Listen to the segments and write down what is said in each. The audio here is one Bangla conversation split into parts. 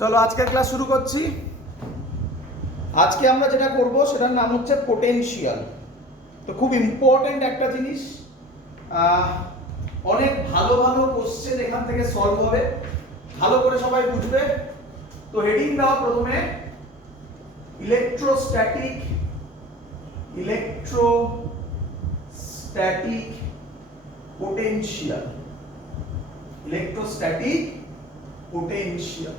চলো আজকের ক্লাস শুরু করছি। আজকে আমরা যেটা করব সেটার নাম হচ্ছে পোটেনশিয়াল। তো খুব ইম্পর্টেন্ট একটা জিনিস, অনেক ভালো ভালো কোশ্চেন এখান থেকে সলভ হবে, ভালো করে সবাই বুঝবে। তো হেডিং দাও প্রথমে ইলেকট্রোস্ট্যাটিক পোটেনশিয়াল। ইলেকট্রোস্ট্যাটিক পোটেনশিয়াল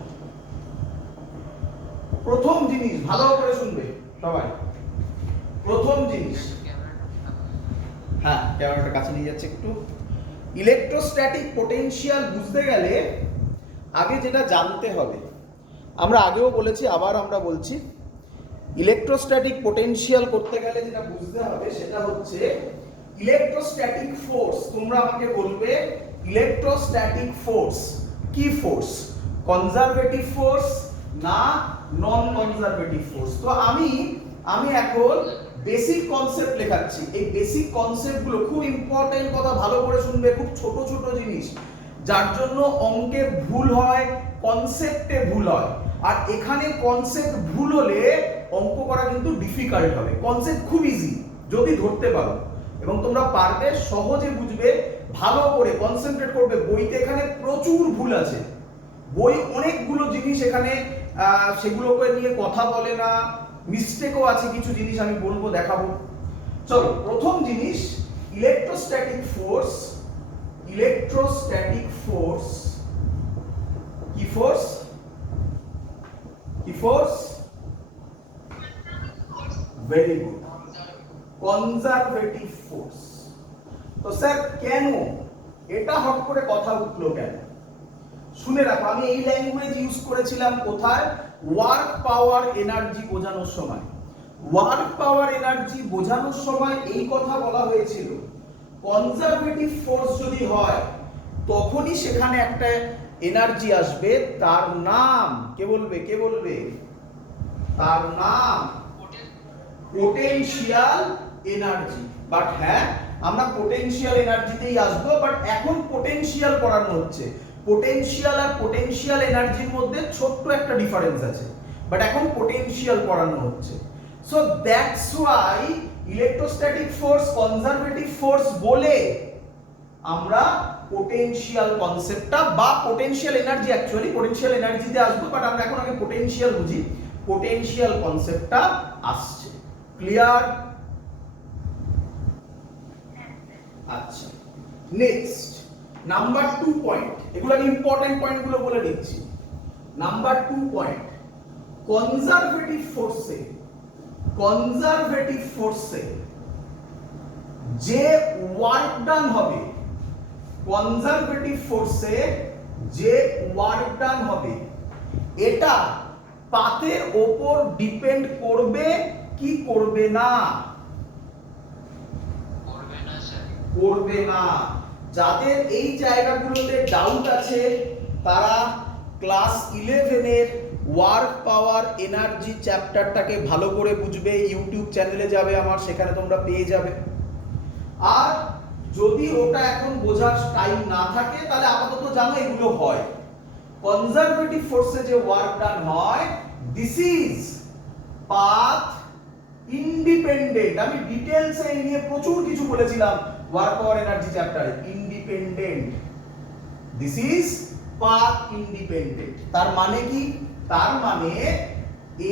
প্রথম জিনিস, ভালো করে শুনবে সবাই। প্রথম জিনিস, হ্যাঁ ক্যামেরাটা কাছে নিয়ে যাচ্ছে একটু। ইলেকট্রোস্ট্যাটিক পোটেনশিয়াল বুঝতে গেলে আগে যেটা জানতে হবে, আমরা আগেও বলেছি আবার আমরা বলছি, ইলেকট্রোস্ট্যাটিক পোটেনশিয়াল করতে গেলে যেটা বুঝতে হবে সেটা হচ্ছে ইলেকট্রোস্ট্যাটিক ফোর্স। তোমরা আমাকে বলবে ইলেকট্রোস্ট্যাটিক ফোর্স কি ফোর্স, কনজারভেটিভ ফোর্স না নন কনজারভেটিভ ফোর্স? তো আমি এখন বেসিক কনসেপ্ট লেখাচ্ছি। এই বেসিক কনসেপ্টগুলো খুব ইম্পর্টেন্ট, কথা ভালো করে শুনবে, খুব ছোট ছোট জিনিস যার জন্য অঙ্কে ভুল হয়, কনসেপ্টে ভুল হয়। আর এখানে কনসেপ্ট ভুল হলে অঙ্ক করা কিন্তু ডিফিকাল্ট হবে। কনসেপ্ট খুব ইজি যদি ধরতে পারো এবং তোমরা পারবে, সহজে বুঝবে, ভালো করে কনসেন্ট্রেট করবে। বইতে এখানে প্রচুর ভুল আছে, বই অনেকগুলো জিনিস এখানে সেগুলোকে নিয়ে কথা বলে না, মিস্টেকও আছে কিছু জিনিস, আমি বলবো, দেখাবো। চলো প্রথম জিনিস, ইলেকট্রোস্ট্যাটিক ফোর্স কি ফোর্স? কি force? Very good, conservative force. তো স্যার কেন এটা হট করে কথা উঠলো কেন? শুনে রাখো, আমি এই ল্যাঙ্গুয়েজ ইউজ করেছিলাম কোথায়? ওয়ার্ক পাওয়ার এনার্জি বোঝানোর সময়। ওয়ার্ক পাওয়ার এনার্জি বোঝানোর সময় এই কথা বলা হয়েছিল, কনজারভেটিভ ফোর্স যদি হয় তখনই সেখানে একটা এনার্জি আসবে, তার নাম কে বলবে? তার নাম পোটেনশিয়াল এনার্জি। বাট হ্যাঁ, আমরা পোটেনশিয়াল এনার্জিতেই আসবো, বাট এখন পোটেনশিয়াল পড়ানো হচ্ছে। পোটেনশিয়াল আর পোটেনশিয়াল এনার্জির মধ্যে ছোট্ট একটা ডিফারেন্স আছে, বাট এখন পোটেনশিয়াল পড়ানো হচ্ছে। So that's why electrostatic force conservative force বলে আমরা পোটেনশিয়াল কনসেপ্টটা বা পোটেনশিয়াল এনার্জি, অ্যাকচুয়ালি পোটেনশিয়াল এনার্জিতে আসবো, বাট আমরা এখন আগে পোটেনশিয়াল বুঝি, পোটেনশিয়াল কনসেপ্টটা আসছে। ক্লিয়ার? আচ্ছা, নেক্সট নাম্বার 2 পয়েন্ট, এগুলো আমি ইম্পর্টেন্ট পয়েন্টগুলো বলে দিচ্ছি। নাম্বার 2 পয়েন্ট, কনজারভেটিভ ফোর্সে যে ওয়ার্ক ডান হবে, কনজারভেটিভ ফোর্সে যে ওয়ার্ক ডান হবে এটা পাথের ওপর ডিপেন্ড করবে কি করবে না? করবে না। যাদের এই জায়গাগুলোতে ডাউট আছে তারা ক্লাস 11 এর ওয়ার্ক পাওয়ার এনার্জি চ্যাপ্টারটাকে ভালো করে বুঝবে, ইউটিউব চ্যানেলে যাবে আমার, সেখানে তোমরা পেয়ে যাবে। আর যদি ওটা এখন বোঝার টাইম না থাকে তাহলে আপাতত জানো এগুলো হয়। কনজারভেটিভ ফোর্সে যে ওয়ার্ক ডান হয়, দিস ইজ পাথ ইন্ডিপেন্ডেন্ট। আমি ডিটেইলসে এই নিয়ে প্রচুর কিছু বলেছিলাম ওয়ার্ক পাওয়ার এনার্জি চ্যাপ্টারে। Independent, this is path independent. তার মানে কি? তার মানে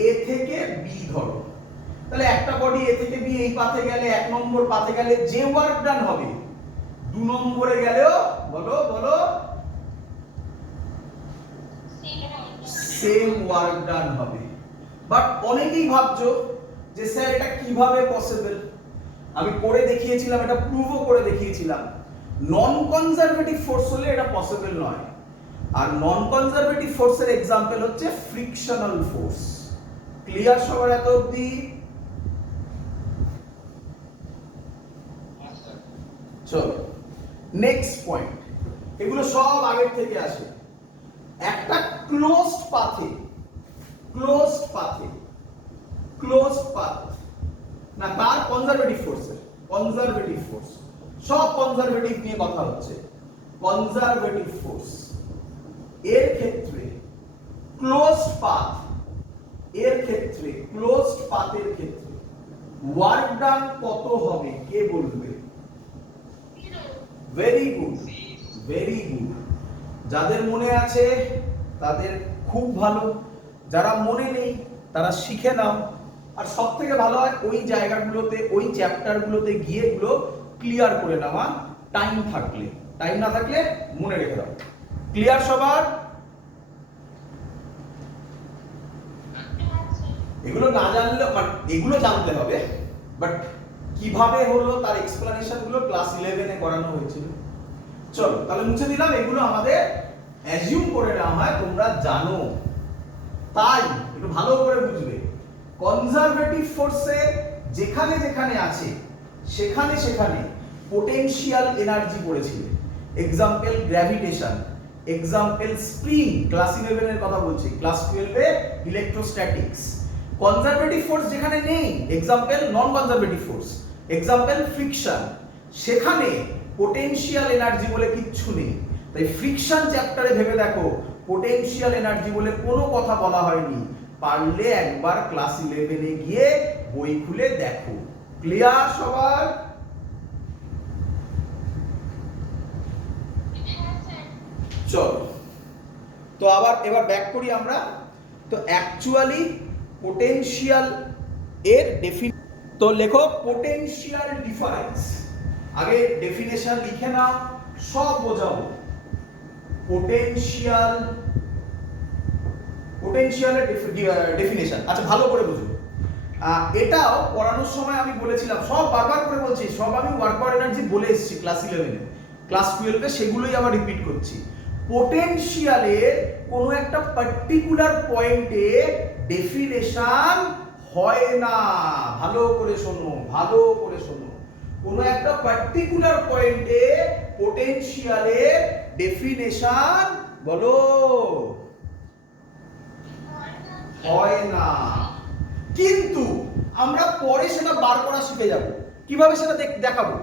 এ থেকে বি ধরো, তাহলে একটা বডি এ থেকে বি এই পাথে গেলে, 1 নম্বর পাথে গেলে যে ওয়ার্ক ডান হবে 2 নম্বরে গেলেও বলো সেম ওয়ার্ক ডান হবে। বাট অনেকেই ভাবছো যে স্যার এটা কিভাবে পসিবল? আমি করে দেখিয়েছিলাম, এটা প্রুভও করে দেখিয়েছিলাম। নন কনজারভেটিভ ফোর্স হলে এটা পসিবল নয়। আর নন কনজারভেটিভ ফোর্সের এক্সাম্পল হচ্ছে ফ্রিকশনাল ফোর্স। ক্লিয়ার সবার এত অবধি? চলো নেক্সট পয়েন্ট, এগুলো সব আগের থেকে আসে। একটা ক্লোজড পাথ না, তার কনজারভেটিভ ফোর্স, সব কনজারভেটিভ নিয়ে কথা হচ্ছে। কনজারভেটিভ ফোর্স এর ক্ষেত্রে ক্লোজড পাথ এর ক্ষেত্রে, ক্লোজড পাথের ক্ষেত্রে ওয়ার্ক ডান কত হবে কে বলবে? Very good, very good. যাদের মনে আছে তাদের খুব ভালো, যারা মনে নেই তারা শিখে নাও। আর সব থেকে ভালো হয় ওই জায়গাগুলোতে, ওই চ্যাপ্টারগুলোতে গিয়ে এগুলো ক্লিয়ার করে নেওয়া, টাইম থাকলে। টাইম না থাকলে মনে রেখে দাও। ক্লিয়ার সবার? এগুলো না জানলে, মানে এগুলো জানতে হবে, বাট কিভাবে হলো তার এক্সপ্লানেশন গুলো ক্লাস 11 এ করানো হয়েছিল। চলো তাহলে মুছে দিলাম, এগুলো আমাদের অ্যাজিউম করে নেওয়া হয় তোমরা জানো, তাই একটু ভালো করে বুঝবে। কনজারভেটিভ ফোর্সে যেখানে যেখানে আছে সেখানে সেখানে পোটেনশিয়াল এনার্জি পড়েছিলে। Example gravitation, example spring, class 11 এর কথা বলছি, ক্লাস 12 এ ইলেকট্রোস্ট্যাটিক্স। কনজারভেটিভ ফোর্স যেখানে নেই, example non conservative force, example friction, সেখানে পোটেনশিয়াল এনার্জি বলে কিচ্ছু নেই। তাই ফ্রিকশন চ্যাপ্টারে ভেবে দেখো, পোটেনশিয়াল এনার্জি বলে কোনো কথা বলা হয়নি। পারলে একবার ক্লাস 11 এ গিয়ে বই খুলে দেখো। ক্লিয়ার সবার? চলো তো এবার ব্যাক করি আমরা। তো অ্যাকচুয়ালি পোটেনশিয়াল এর তো লেখো পোটেনশিয়াল ডিফারেন্স। আগে ডেফিনেশন লিখে নাও, সব বোঝাবো। পোটেনশিয়ালের ডেফিনেশন, আচ্ছা ভালো করে বুঝো। এটাও পড়ানোর সময় আমি বলেছিলাম, সব বারবার করে বলছি, সব আমি ওয়ার্ক পাওয়ার এনার্জি বলে এসেছি ক্লাস 11 এ, ক্লাস 12 এ সেগুলোই আবার রিপিট করছি। পোটেনশিয়ালের কোনো একটা পার্টিকুলার পয়েন্টে ডেফিনেশন হয় না। ভালো করে শোনো, ভালো করে শোনো। কোনো একটা পার্টিকুলার পয়েন্টে পোটেনশিয়ালের ডেফিনেশন বলো হয় না, কিন্তু আমরা পরে সেটা বার করা শিখে যাব। কিভাবে সেটা দেখাবো।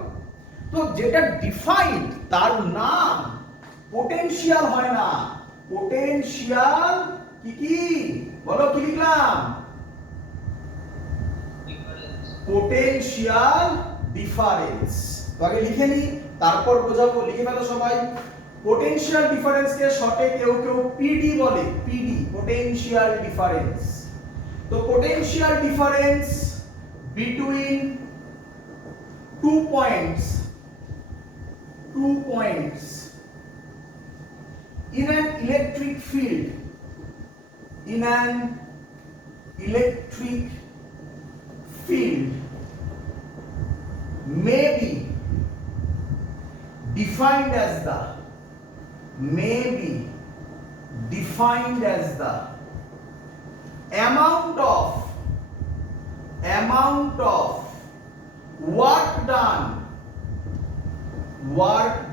তো যেটা ডিফাইন্ড তার নাম পোটেনশিয়াল হয় না। পোটেনশিয়াল কি কি বলো, কি লিখলাম? Potential difference. তো আগে লিখে নি, তারপর বোঝাবো। লিখে ফেলো সবাই। পোটেনশিয়াল ডিফারেন্স কে শর্টে কেউ কেউ পিডি বলে, পিডি, পোটেনশিয়াল ডিফারেন্স। তো potential difference between two points in an electric field, in an electric field may be defined as the amount of work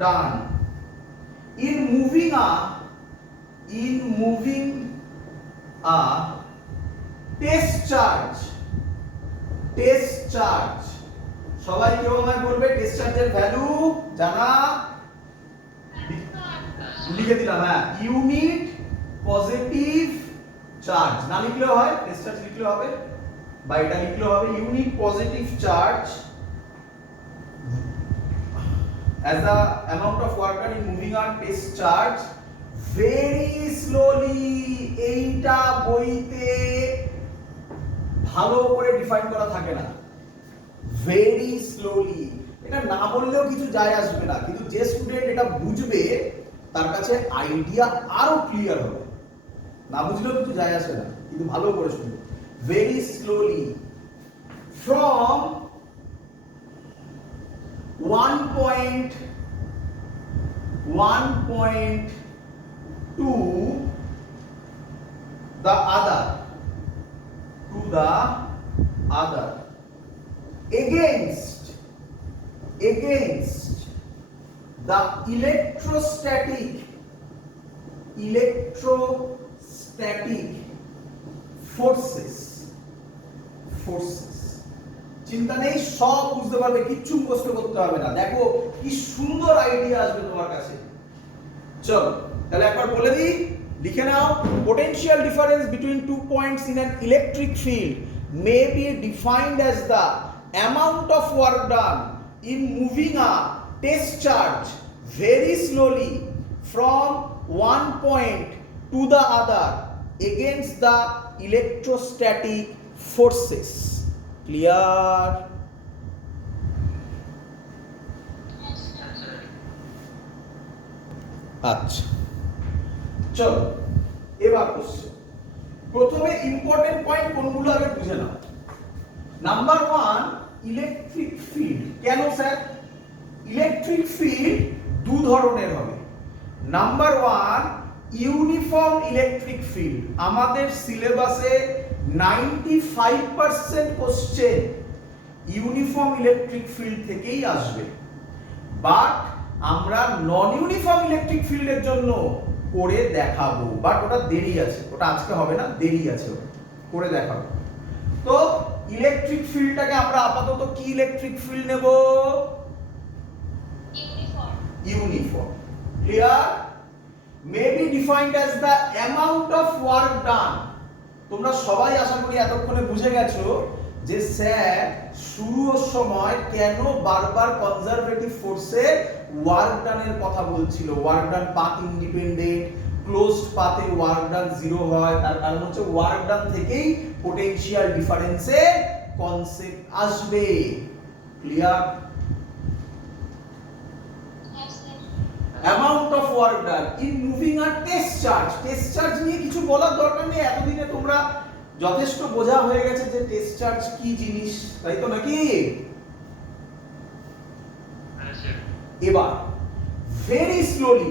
done in moving a test charge। সবাই কেউ আমায় বলবে টেস্ট চার্জের ভ্যালু জানা? লিখে দিলাম, হ্যাঁ, ইউনিট পজিটিভ চার্জ। না লিখলেও হয়, টেস্ট চার্জ লিখলে হবে, বা এটা লিখলেও হবে, unit positive charge as the amount of work done in moving a test charge very slowly। এইটা বইতে ভালো করে ডিফাইন করা থাকে না, ভেরি স্লোলি। এটা না বললেও কিছু যায় আসবে না, কিন্তু যে স্টুডেন্ট এটা বুঝবে তার কাছে আইডিয়া আরো ক্লিয়ার হবে। না বুঝলেও কিছু যায় আসবে না, কিন্তু ভালো করে শুনবে। Very slowly from one point to the other against the electrostatic forces। চিন্তা নেই, সব বুঝতে পারবে, কিচ্ছু মুখস্থ করতে হবে না। দেখো কি সুন্দর আইডিয়া আসবে তোমার কাছে। চলো তাহলে একবার বলে দিই, লিখে নাও, potential difference between 2 points in an electric field may be defined as the amount of work done in moving a test charge very slowly from one point to the other against the electrostatic forces. Clear? আচ্ছা, চলো এবার কোশ্চেন। প্রথমে ইম্পর্টেন্ট পয়েন্ট কোনগুলো আগে বুঝে নাও। Number 1, electric field. কেন স্যার? ইলেকট্রিক ফিল্ড দু ধরনের হবে। Number 1, uniform electric field. আমাদের সিলেবাসে 95% কোশ্চেন ইউনিফর্ম ইলেকট্রিক ফিল্ড থেকেই আসবে, বাট আমরা নন ইউনিফর্ম ইলেকট্রিক ফিল্ডের জন্য করে দেখাবো, বাট ওটা দেরি আছে, ওটা আজকে হবে না, দেরি আছে, ওটা করে দেখাবো। তো ইলেকট্রিক ফিল্ডটাকে আমরা আপাতত কি ইলেকট্রিক ফিল্ড নেব? Uniform. Clear? May be defined as the amount of work ডান। তোমরা সবাই আশা করি এতক্ষণে বুঝে গেছো যে স্যার শুরুর সময় কেন বারবার কনজারভেটিভ ফোর্সে ওয়ার্ক ডানের কথা বলছিল। Work done path independent, closed পাথে ওয়ার্ক ডান 0 হয়, তার কারণ হচ্ছে ওয়ার্ক ডান থেকেই পোটেনশিয়াল ডিফারেন্সের কনসেপ্ট আসবে। Clear? Amount of work done in moving a test charge. Test charge নিয়ে কিছু বলার দরকার নেই, এতদিনে তোমরা যথেষ্ট বোঝা হয়ে গেছে যে টেস্ট চার্জ কি জিনিস, তাই তো নাকি? এবার ভেরি স্লোলি,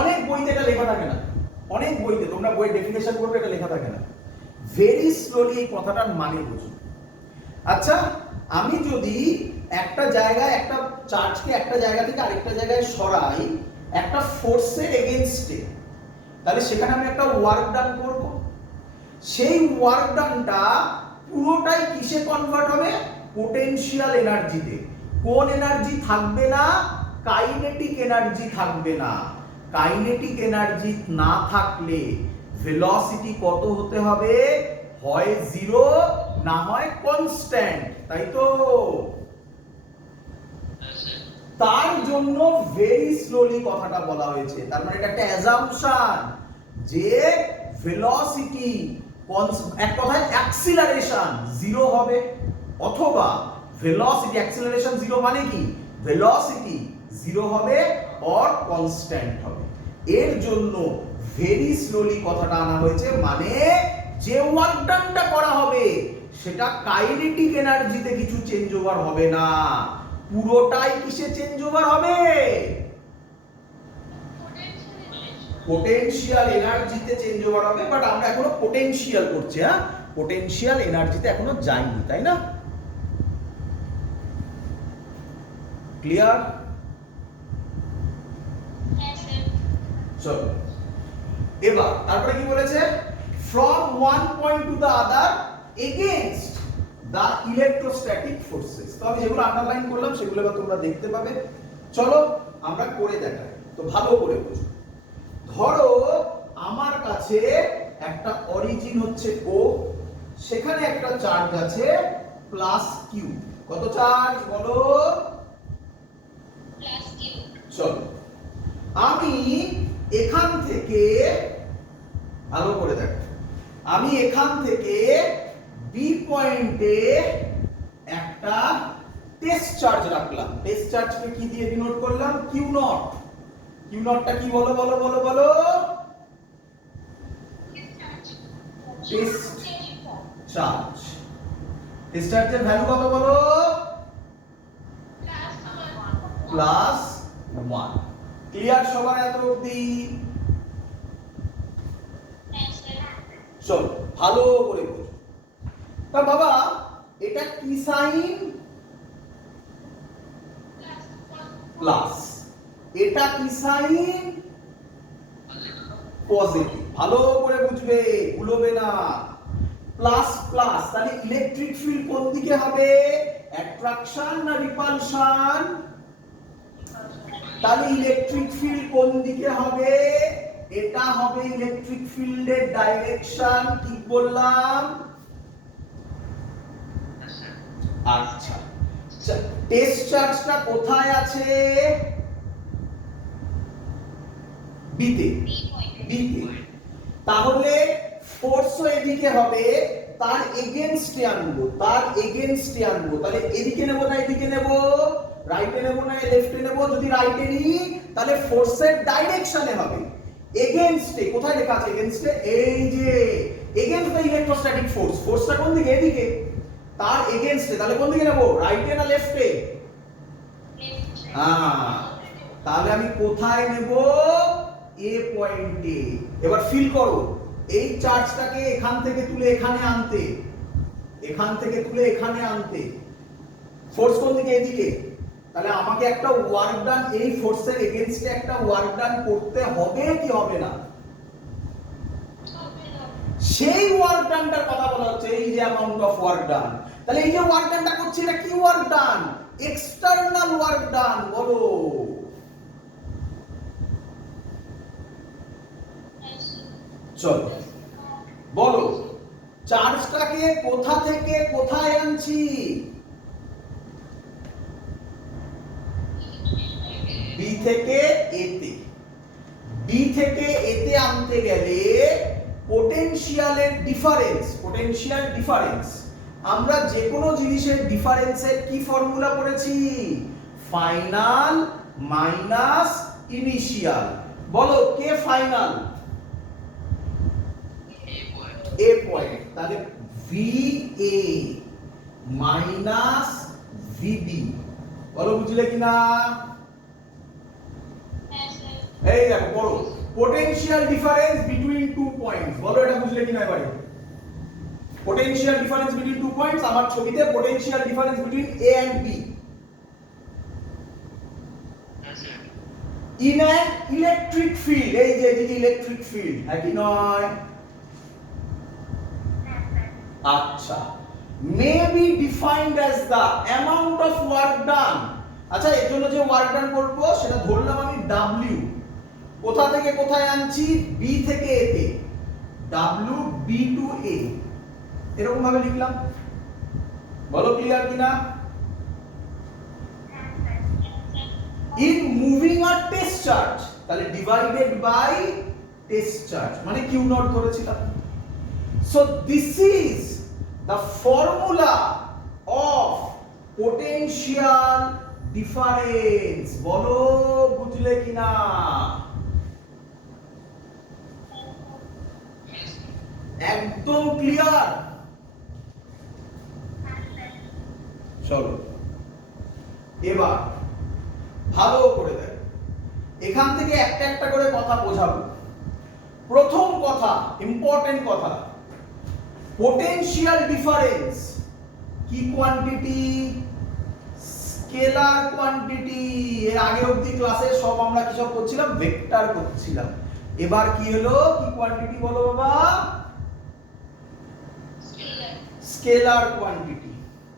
অনেক বইতে এটা লেখা থাকে না, অনেক বইতে তোমরা বইয়ের ডেফিনেশন করবে এটা লেখা থাকে না। ভেরি স্লোলি এই কথাটার মানে বুঝো। আচ্ছা, আমি যদি একটা জায়গায় একটা চার্জকে একটা জায়গা থেকে আরেকটা জায়গায় সরাই একটা ফোর্সের এগেইনস্টে, তাহলে সেখানে আমি একটা ওয়ার্ক ডান করব। সেই ওয়ার্ক ডানটা পুরোটাই কিসে কনভার্ট হবে? পোটেনশিয়াল এনার্জিতে। কোন এনার্জি থাকবে না? কাইনেটিক এনার্জি থাকবে না। কাইনেটিক এনার্জি না থাকলে ভেলোসিটি কত হতে হবে? হয় 0 না হয় কনস্ট্যান্ট, তাই তো? তার জন্য ভেরি স্লোলি কথাটা বলা হয়েছে। তার মানে এটা একটা অ্যাজাম্পশন যে ভেলোসিটি এক কথায় অ্যাক্সিলারেশন 0 হবে, অথবা ভেলোসিটি অ্যাক্সিলারেশন 0 মানে কি? ভেলোসিটি 0 হবে অর কনস্ট্যান্ট হবে। এর জন্য ভেরি স্লোলি কথাটা আনা হয়েছে, মানে যে ওয়ার্ক ডানটা করা হবে সেটা কাইনেটিক এনার্জিতে কিছু চেঞ্জ ওভার হবে না, পুরোটাই কিসে চেঞ্জ ওভার হবে? পোটেনশিয়াল এনার্জিতে চেঞ্জ ওভার হবে। বাট আমরা এখনো পোটেনশিয়াল করছি, হ্যাঁ, পোটেনশিয়াল এনার্জিতে এখনো যাইনি, তাই না? ক্লিয়ার? চলো এবার তারপরে কি বলেছে? From one point to the other against the electrostatic forces. তো আমি যেগুলো আন্ডারলাইন করলাম সেগুলো এবার তোমরা দেখতে পাবে। চলো আমরা করে দেখাই, তো ভালো করে বুঝো। ধরো আমার কাছে একটা অরিজিন হচ্ছে ও, সেখানে একটা চার্জ আছে প্লাস কিউ। কত চার্জ বলো? Plus Q. চলো আমি এখান থেকে, ভালো করে দেখো, আমি এখান থেকে বি পয়েন্টে একটা টেস্ট চার্জ রাখলাম। টেস্ট চার্জকে কি দিয়ে ডিনোট করলাম? Q not. কিউ নটটা কি বলো বলো বলো বলো? Test charge. টেস্ট চার্জের ভ্যালু কত বলো? প্লাস 1। ক্লিয়ার সবার এত অবধি? চলো ভালো করে বুঝো। তা বাবা এটা কি সাইন? প্লাস। এটা কি সাইন? পজিটিভ। ভালো করে বুঝবে, ভুলবে না। প্লাস প্লাস, তাহলে ইলেকট্রিক ফিল্ড কোন দিকে হবে? অ্যাট্রাকশন না রিপালশন? তাহলে ইলেকট্রিক ফিল্ড কোন দিকে হবে? এটা হবে ইলেকট্রিক ফিল্ডের ডাইরেকশন, কি বললাম? আচ্ছা, টেস্ট চার্জটা কোথায় আছে? বিতে, বিতে। তাহলে ফোর্সও এদিকে হবে, তার এগেইনস্টে আনবো, তার এগেইনস্টে আনবো। তাহলে এদিকে নেব না এদিকে নেব? রাইটে নেব না লেফটে নেব? যদি রাইটে নিই তাহলে ফোর্সের ডাইরেকশনে হবে। এগেইনস্টে কোথায় লেখা আছে? এগেইনস্টে এই যে এগেইনস্ট দ্য ইলেকট্রোস্ট্যাটিক ফোর্স। ফোর্সটা কোন দিকে? এদিকে। তার এগেইনস্টে, তাহলে কোন দিকে নেব? রাইটে না লেফটে? হ্যাঁ, তাহলে আমি কোথায় নেব? এ পয়েন্টে। এবার ফিল করো, এই চার্জটাকে এখান থেকে তুলে এখানে আনতে, এখান থেকে তুলে এখানে আনতে ফোর্স কোন দিকে? এদিকে। তাহলে আমাকে একটা ওয়ার্ক ডান, এই ফোর্সের এগেইনস্টে একটা ওয়ার্ক ডান করতে হবে কি হবে না? সেই ওয়ার্ক ডানটার কথা বলা হচ্ছে, এই যে অ্যামাউন্ট অফ ওয়ার্ক ডান। তাহলে এই যে ওয়ার্ক ডানটা করছি, এটা কি work done? External work done. বলো চলো বলো, চার্জটাকে কোথা থেকে কোথায় আনছি? বি থেকে এতে। বি থেকে এতে আনতে গেলে পোটেনশিয়ালের ডিফারেন্স, পোটেনশিয়াল ডিফারেন্স, আমরা যে কোনো জিনিসের ডিফারেন্সের কি ফর্মুলা পড়েছি? Final minus initial. বলো কে ফাইনাল? A point. তাহলে VA মাইনাস VB। বলো বুঝলে কিনা? এই দেখো পড়ো, potential difference between two points. বলো এটা বুঝলে কিনা এবারে? Potential difference between two points, আমার ছবিতে potential difference between A and B in an electric field। এই যে এদিকে ইলেকট্রিক ফিল্ড, হ্যাঁ কি নয়? আচ্ছা, may be defined as the amount of work done। আচ্ছা, এর জন্য যে ওয়ার্ক ডান করব সেটা ধরলাম আমি W। কোথা থেকে কোথায় আনছি? B থেকে A তে। W B to A, এরকম ভাবে লিখলাম। বলো ক্লিয়ার কিনা? in moving a test charge, তাহলে divided by test charge মানে Q নট ধরেছিলাম। So this is the formula of potential difference। বলো বুঝলে কিনা? একদম ক্লিয়ার? চলো এবার ভালো করে দেখ, এখান থেকে একটা একটা করে কথা বোঝাবো। প্রথম কথা, ইম্পর্টেন্ট কথা, পোটেনশিয়াল ডিফারেন্স কি কোয়ান্টিটি? Scalar quantity. এর আগের অবধি ক্লাসে সব আমরা কি সব করছিলাম? ভেক্টর করছিলাম। এবার কি হলো? কি কোয়ান্টিটি বলো বাবা? Scalar quantity.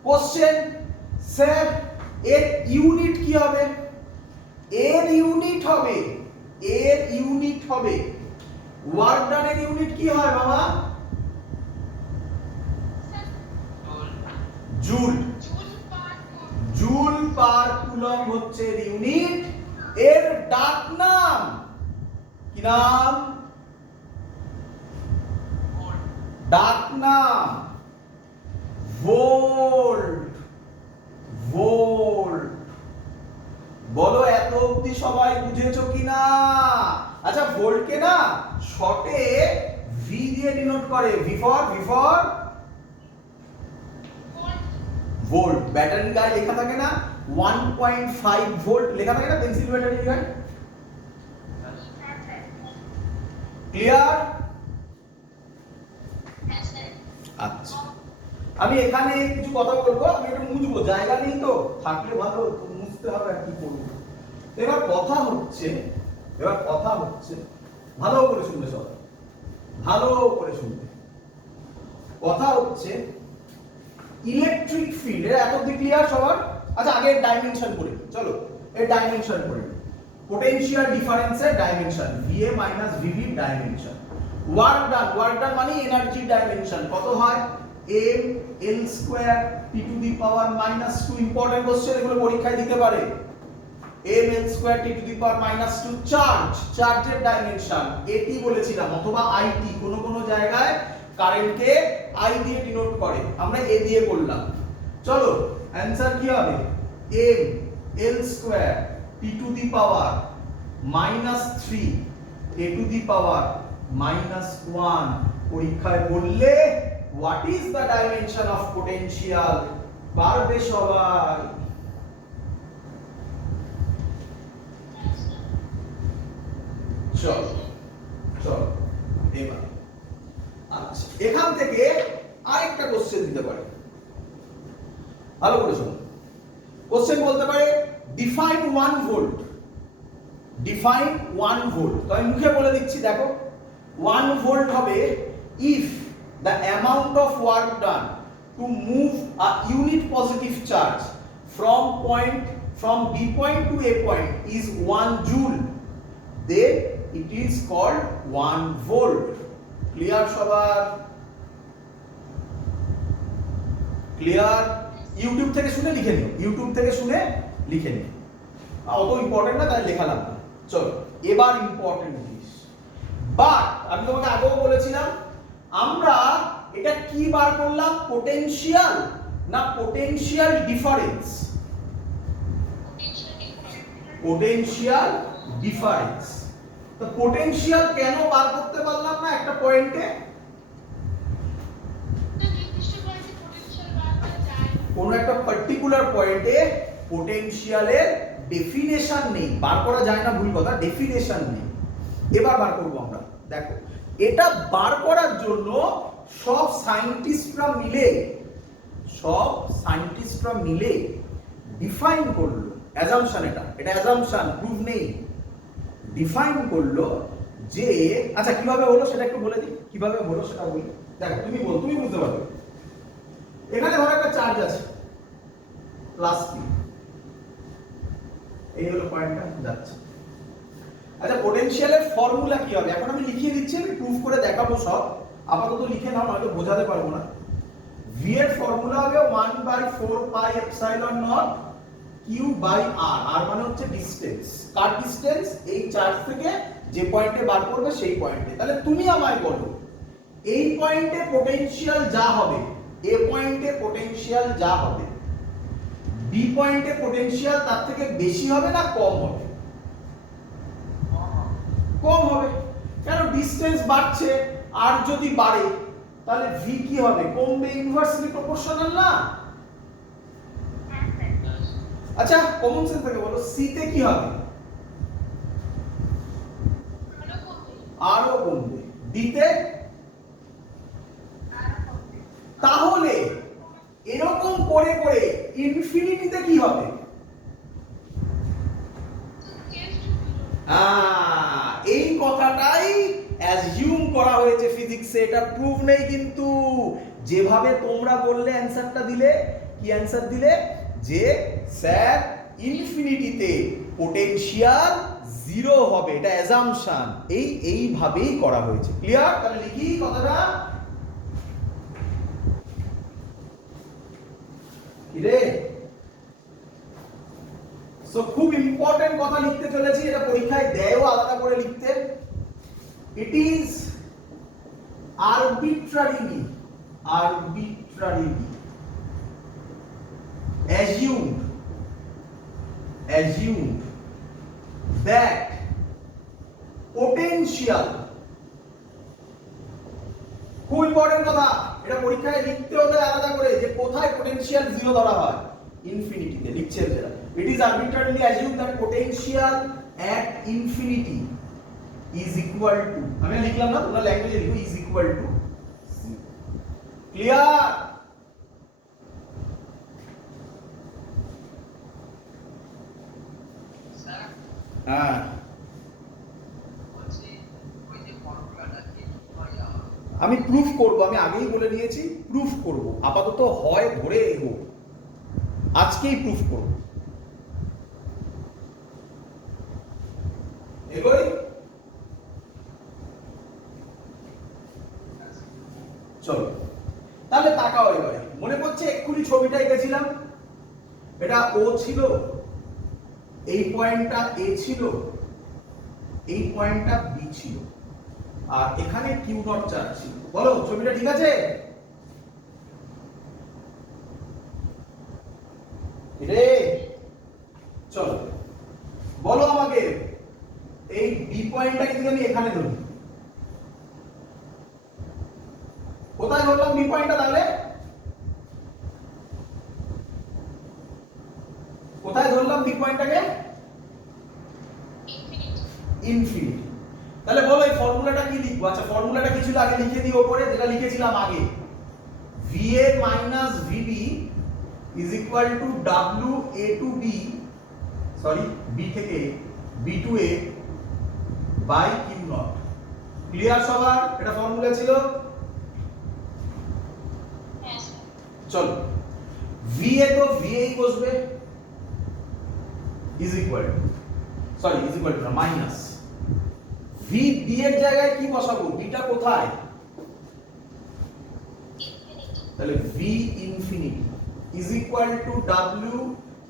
কোশ্চেন, স্যার এর ইউনিট কি হবে? এর ইউনিট হবে, এর ইউনিট হবে, ওয়ার্ক ডানের ইউনিট কি হয় বাবা? জুল। জুল পার কুলম্ব হচ্ছে এর ইউনিট। এর ডাক নাম কি নাম? ডাক নাম ভোল্ট। ভোল্ট। বলো এত অবধি সবাই বুঝেছো কিনা? আচ্ছা, ভোল্টকে না শর্টে ভি দিয়ে ডিনোট করে। V for volt. ব্যাটারি গায়ে লেখা থাকে না 1.5 ভোল্ট লেখা থাকে না পেন্সিল ব্যাটারি গায়ে? ক্লিয়ার? আচ্ছা, আমি এখানে কিছু কথা বলবো, আমি একটু মুছবো, জায়গা নেই তো, থাকলে ভালো, মুছতে হবে আর কি করবো। এবার কথা হচ্ছে, ভালো করে শুনবে সবাই, ভালো করে শুনবে। কথা হচ্ছে ইলেকট্রিক ফিল্ড। এর এত অবধি ক্লিয়ার সবার? আচ্ছা, আগে ডাইমেনশন করে চলো, এর ডাইমেনশন করে। পোটেনশিয়াল ডিফারেন্সের dimension, VA minus VB dimension. Work done মানে এনার্জি ডাইমেনশন কত হয়, m l square t to the power -2। Important question, এগুলো পরীক্ষায় দিতে পারে। m l square t to the power -2 চার্জের ডাইমেনশন, এটি বলেছিলাম, অথবা it, কোন জায়গায় কারেন্টকে I দিয়ে ডিনোট করে, আমরা a দিয়ে করলাম। চলো অ্যানসার কি হবে, m l square t to the power -3 a to the power -1। পরীক্ষায় বললে what is the dimension of potential, পারবে সবাই। চলো এবার আচ্ছা, এখান থেকে আরেকটা কোশ্চেন দিতে পারে, ভালো করে শোনো। কোশ্চেন বলতে পারে ডিফাইন 1 ভোল্ট, ডিফাইন 1 ভোল্ট। তো আমি মুখে বলে দিচ্ছি, দেখো 1 ভোল্ট হবে if the amount of work done to move a unit positive charge from B point to A point is 1 joule, then it is called 1 volt. Clear সবার? ক্লিয়ার? ইউটিউব থেকে শুনে লিখে নিও, ইউটিউব থেকে শুনে লিখে নিও, অত ইম্পর্টেন্ট না তাই লেখা লাগবে। চলো এবার ইম্পর্টেন্ট জিনিস, বাট আমি তোমাকে আগেও বলেছিলাম আমরা এটা কি বার করলাম, পোটেনশিয়াল না পোটেনশিয়াল ডিফারেন্স? Potential difference. তো পোটেনশিয়াল কেন বার করতে পারলাম না একটা পয়েন্টে? কোন একটা পার্টিকুলার পয়েন্টে পোটেনশিয়ালের ডেফিনেশন নেই, বার করা যায় না, ভুল কথা, ডেফিনেশন নেই। এবার বার করব আমরা, দেখো এটা বার করার জন্য সব সায়েন্টিস্টরা মিলে ডিফাইন করলো, অ্যাজাম্পশন, এটা অ্যাজাম্পশন, প্রুফ নেই, ডিফাইন করলো যে, আচ্ছা কিভাবে হলো সেটা একটু বলে দিই, কিভাবে হলো সেটা বলি। দেখো তুমি বুঝতে পারবে। এখানে ধরো একটা চার্জ আছে +3, এই হলো পয়েন্টটা যাচ্ছে। আচ্ছা পোটেনশিয়ালের ফর্মুলা কি হবে এখন আমি লিখিয়ে দিচ্ছি, আমি প্রুফ করে দেখাবো সব, আপাতত লিখে নাও নয়তো বোঝাতে পারবো না। v এর ফর্মুলা হবে 1/4 pi epsilon naught q by r, r মানে হচ্ছে ডিসটেন্স, কার ডিসটেন্স, এই চার্জ থেকে যে পয়েন্টে বার করবে সেই পয়েন্টে। তাহলে তুমি আমায় বলো এই পয়েন্টে পোটেনশিয়াল যা হবে, a পয়েন্টে পোটেনশিয়াল যা হবে, b পয়েন্টে পোটেনশিয়াল তার থেকে বেশি হবে না কম হবে? কম হবে, কেন, ডিসটেন্স বাড়ছে, আর যদি বাড়ে তাহলে v কি হবে, কমবে, ইনভার্সলি প্রপোর্শনাল না? আচ্ছা কমন সেন্স থেকে বলো c তে কি হবে, আরো কমবে, d তে? তাহলে এরকম করে করে ইনফিনিটিতে কি হবে? এই কথাটাই অ্যাজিউম করা হয়েছে ফিজিক্সে, এটা প্রুফ নেই কিন্তু। যেভাবে তোমরা বললে অ্যানসারটা দিলে, কি অ্যানসার দিলে, যে স্যার ইনফিনিটিতে পোটেনশিয়াল 0 হবে, এটা অ্যাজাম্পশন, এইভাবেই করা হয়েছে। ক্লিয়ার? তাহলে লিখি কথাটা, কিরে সো খুব ইম্পর্টেন্ট কথা লিখতে চলেছি, এটা পরীক্ষায় দেয়ও আলাদা করে লিখতে। It is arbitrarily assumed that potential, খুব ইম্পর্টেন্ট কথা, এটা পরীক্ষায় লিখতে হবে আলাদা করে, যে কোথায় পোটেনশিয়াল 0 ধরা হয়, ইনফিনিটিতে লিখছে যেটা। It is arbitrarily assumed that potential at infinity is equal to, আমি লিখলাম না, তোমরা ল্যাঙ্গুয়েজে লিখো, is equal to 0. Clear? Sir হ্যাঁ আমি প্রুফ করব, আমি আগেই বলে নিয়েছি প্রুফ করব, আপাতত হয় ধরে এগো, আজকেই প্রুফ করব। এগোই। চলো তাহলে তাকাও এবারে, মনে পড়ছে এক্ষুনি ছবিটা এঁকেছিলাম, এটা ও ছিল, এই পয়েন্টটা এ ছিল, এই পয়েন্টটা বি ছিল, আর এখানে কিউ নট চার্জ ছিল। বলো ছবিটা ঠিক আছে? রে চলো বলো আমাকে, এই বি পয়েন্টটাকে যদি আমি এখানে ধরি, কোথায় ধরলাম বি পয়েন্টটা? তাহলে কোথায় ধরলাম বি পয়েন্টটাকে? ইনফিনিটি। তাহলে বলো এই ফর্মুলাটা কি লিখবো? আচ্ছা ফর্মুলাটা কি ছিল আগে লিখে দিই ওপরে, যেটা লিখেছিলাম আগে, VA minus VB is equal to WA to B, sorry B থেকে B to A by Q naught। Clear সবার? এটা ফর্মুলা ছিল। চলো VA তো VA বসবে, is equal to, sorry is equal to না, মাইনাস V B এর জায়গায় কি বসাবো? বিটা কোথায়? তাহলে V infinity is equal to W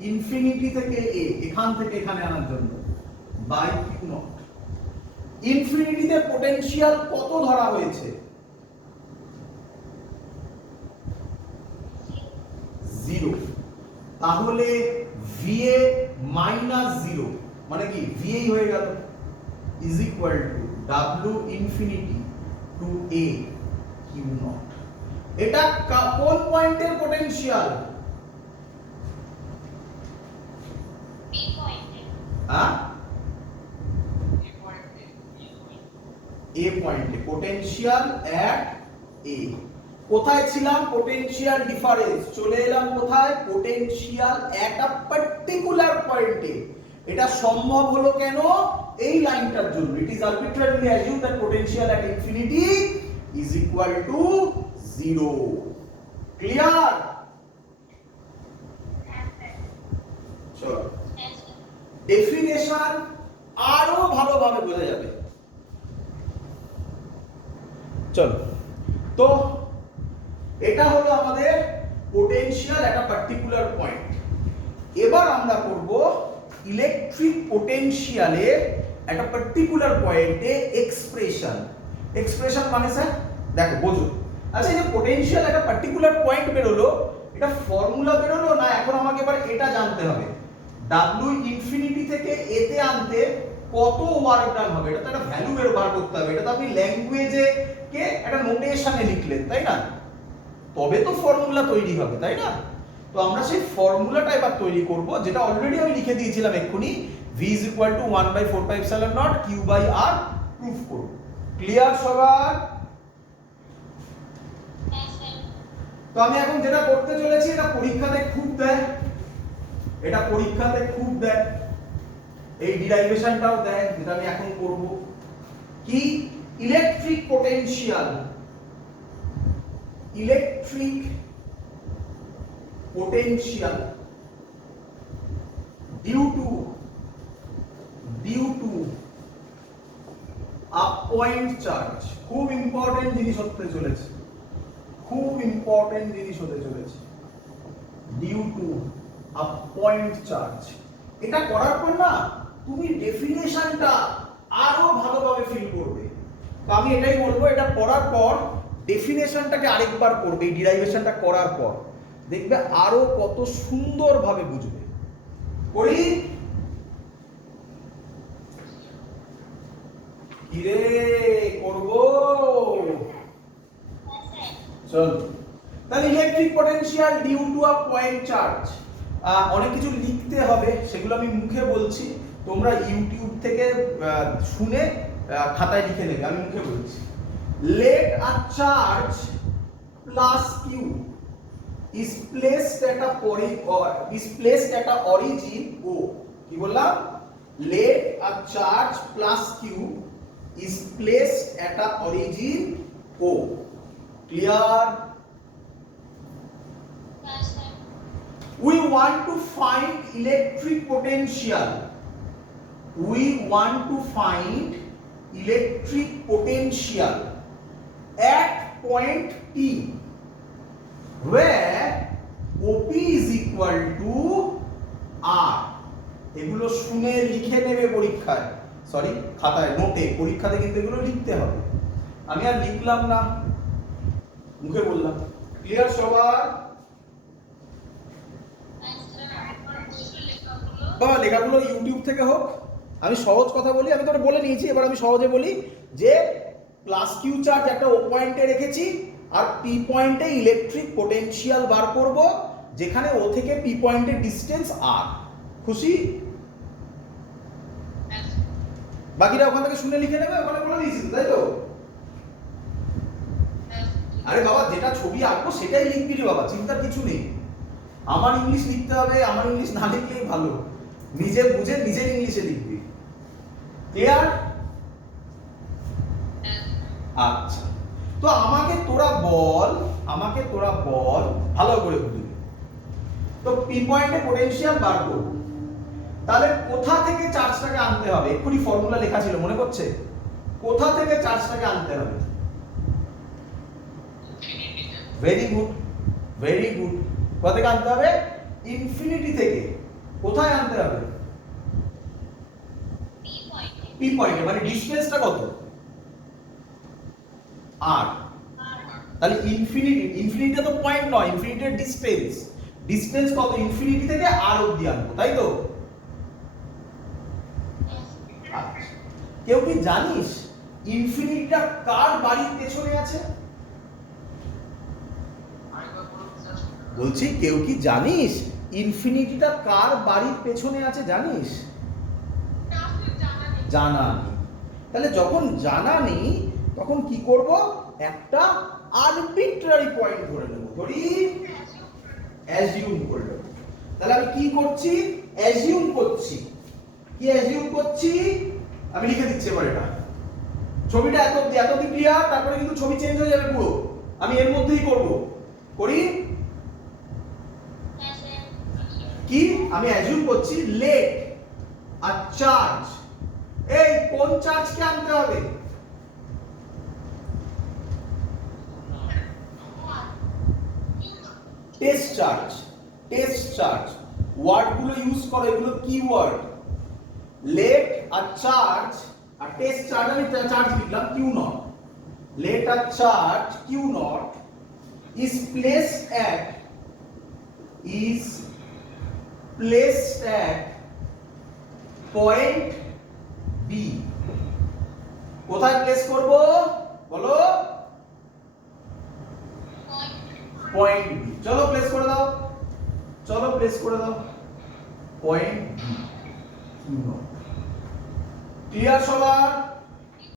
infinity থেকে A, এখান থেকে এখানে আনার জন্য, বাই Q নট। ইনফিনিটিতে পটেনশিয়াল কত ধরা হয়েছে? 0। তাহলে VA minus 0 মানে কি? VA হয়ে গেল, is equal to W infinity to A Q naught। এটা কোন পয়েন্টের পটেনশিয়াল? বি পয়েন্টে। হ্যাঁ এ পয়েন্টে পটেনশিয়াল এট এ। কোথায় ছিলাম? Potential difference. চলে এলাম কোথায়? পটেনশিয়াল এট আ পার্টিকুলার পয়েন্টে। এটা সম্ভব হলো কেন? এই লাইনটার জন্য। It is arbitrarily assume that potential at infinity is equal to 0। Clear? চলো ডেফিনেশন আরো ভালোভাবে বোঝা যাবে। চলো তো এটা হলো আমাদের potential at a particular point. এবার আমরা করব ইলেকট্রিক পোটেনশিয়ালের একটা পার্টিকুলার পয়েন্টে এক্সপ্রেশন। এক্সপ্রেশন মানে স্যার দেখো বোঝো। আচ্ছা এই যে পোটেনশিয়াল একটা পার্টিকুলার পয়েন্ট বেরোলো, এটা ফর্মুলা বেরোলো না? এখন আমাকে এবার এটা জানতে হবে, W ইনফিনিটি থেকে A তে আনতে কত ওয়ার্ক ডান হবে। এটা তো একটা ভ্যালু বার করতে হবে। এটা তো আপনি ল্যাঙ্গুয়েজে কে একটা নোটেশনে লিখলেন, তাই না? তবে তো ফর্মুলা তৈরি হবে, তাই না? তো আমরা সেই ফর্মুলাটা এবার তৈরি করব, যেটা অলরেডি আমি লিখে দিয়েছিলাম এক্ষুনি, V is equal to 1/4πε0 Q by R proof করব। ক্লিয়ার সবার? তো আমি এখন যেটা করতে চলেছি, এটা পরীক্ষাতে খুব দেয়, এটা পরীক্ষাতে খুব দেয়, এই ডিরাইভেশনটাও দেয়, যেটা আমি এখন করব। কি? Electric potential, electric potential due to a point charge. খুব ইম্পর্টেন্ট জিনিস হতে চলেছে, খুব ইম্পর্টেন্ট জিনিস হতে চলেছে। Due to a point charge. এটা করার পর না তুমি ডেফিনেশনটা আরো ভালোভাবে ফিল করবে। তো আমি এটাই বলবো, এটা পড়ার পর ডেফিনেশনটাকে আরেকবার পড়বে, এই ডিরাইভেশনটা করার পর দেখবে আরো কত সুন্দরভাবে বুঝবে। পড়ি? কিরে করব? চল তাহলে electric potential due to a point charge. অনেক কিছু লিখতে হবে, সেগুলো আমি মুখে বলছি, তোমরা ইউটিউব থেকে শুনে খাতায় লিখে নেবে, আমি মুখে বলছি। Let a charge plus Q is placed at a origin O। কি বললাম? let a charge plus q is placed at a origin O। clear? Yes sir। we want to find electric potential we want to find electric potential at point P where OP is equal to R. এগুলো শুনে লিখে নেবে পরীক্ষায়, সরি খাতায়, নোটে, পরীক্ষাতে কিন্তু এগুলো লিখতে হবে। আমি আর লিখলাম না, মুখে বললাম। ক্লিয়ার সবার? বাবা লেখাগুলো ইউটিউব থেকে হোক, আমি সহজ কথা বলি, আমি তোরা বলে নিয়েছি, এবার আমি সহজে বলি যে প্লাস কিউ চার্জ একটা ও পয়েন্টে রেখেছি আর পি পয়েন্টে ইলেকট্রিক পোটেনশিয়াল বার করব, যেখানে ও থেকে পি পয়েন্টের ডিসটেন্স আর। খুশি? বাকিরা ওখান থেকে শুনে লিখে নেবে, ওখানে বলে দিয়েছি তাই তো? আরে বাবা যেটা ছবি আঁকবো সেটাই লিখবি রে বাবা, চিন্তার কিছু নেই। আমার ইংলিশ লিখতে হবে, আমার ইংলিশ না লিখলেই ভালো, নিজে বুঝে নিজের ইংলিশে লিখবি। ক্লিয়ার? আচ্ছা, তো আমাকে তোরা বল ভালো করে বুঝবি। তো পি পয়েন্টে পোটেনশিয়াল বার করব, তাহলে কোথা থেকে চার্জটাকে আনতে হবে? এক্ষুনি ফর্মুলা লেখা ছিল, মনে পড়ছে? কোথা থেকে চার্জটাকে আনতে হবে? Very good, very good. কোথা থেকে আনতে হবে? ইনফিনিটি থেকে। কোথায় আনতে হবে? পি পয়েন্টে, মানে ডিসটেন্সটা কত? আর। তাহলে ইনফিনিটিটা তো পয়েন্ট নয়, ইনফিনিটির ডিসটেন্স কত? ইনফিনিটি থেকে আর অবধি আনবো, তাই তো? কেউ কি জানিস ইনফিনিটিটা কার বাড়ির পেছনে আছে? বলছি কেউ কি জানিস ইনফিনিটিটা কার বাড়ির পেছনে আছে? জানিস? জানা নেই। তাহলে যখন জানা নেই তখন কি করব? একটা আরবিট্রারি পয়েন্ট ধরে নেব, ধরি অ্যাজিউম করে নেব। তাহলে আমি কি করছি? অ্যাজিউম করছি। কি অ্যাজিউম করছি? আমি লিখে দিচ্ছি এবার এটা। ছবিটা এত ক্লিয়ার, তারপরে কিন্তু ছবি চেঞ্জ হয়ে যাবে পুরো। আমি এর মধ্যেই করব, করি কি? আমি অ্যাজিউম করছি লেট আর চার্জ। এই কোন চার্জকে আনতে হবে? Test charge. ওয়ার্ডগুলো ইউজ করো, এগুলো কি ওয়ার্ড? লেট আর চার্জ আর টেস্ট চার্জ। আমি চার্জ লিখলাম Q naught. Let our charge Q naught is placed at point B. কোথায় প্লেস করব বলো? Point B। চলো প্লেস করে দাও, পয়েন্ট B। ক্লিয়ার সবার?